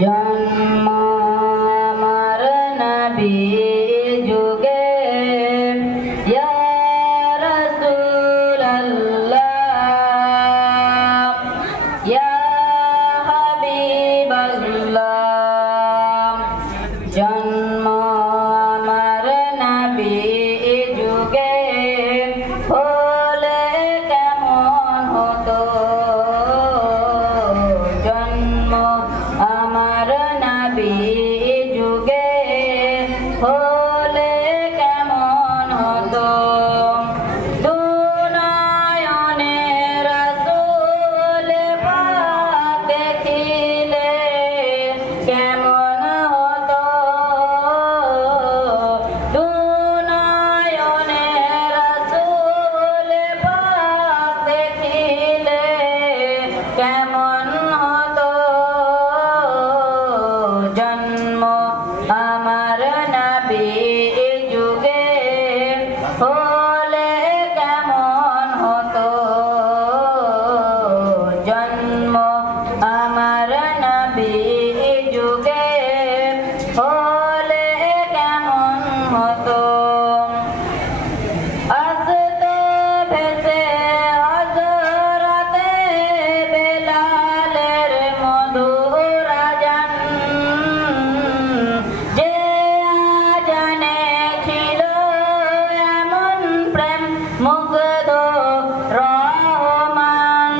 জন্ম আমার নবী যুগে ইয়া রাসূলুল্লাহ ইয়া হাবিবাল্লাহ জন্ম আমার নবী যুগে হলে কেমন হতো জন্ম আমার নবী যুগে হলে কেমন হতো দুনয়নে রাসূল পাক দেখিলে কেমন হতো দুনয়নে রাসূল পাক দেখিলে কেমন হতো জন্ম আমার নবী যুগে হলে কেমন হতো জন্ম আমার নবী যুগে হলে কেমন হতো আসতো ভেসে হযরতে বেলালের মধুর আযান যে আযানে ছিল এমন প্রেম মুগ্ধ রহমান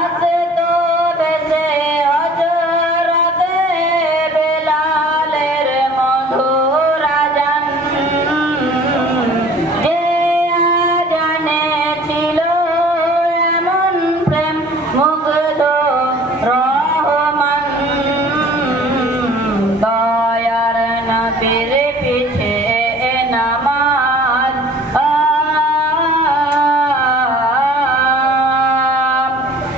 আসতো ভেসে হযরতে বেলালের মধুর আযান যে আযানে ছিল এমন প্রেম মুগ্ধ রহমান দয়ার নবীর পিছে নামাজ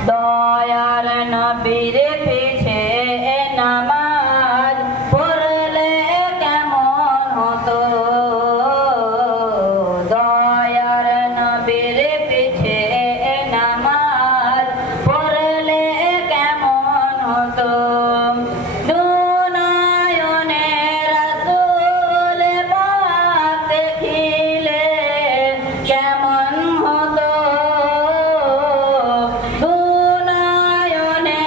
দয়ার নবীর পিছে নামাজ পড়লে কেমন হতো দয়ার নবীর পিছে নামাজ পড়লে কেমন হতো দুনয়নে রাসূল পাক দেখিলে কেমন হতো দুনয়নে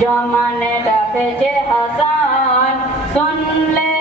জমানে ডাকেছে হাসান, শুনলে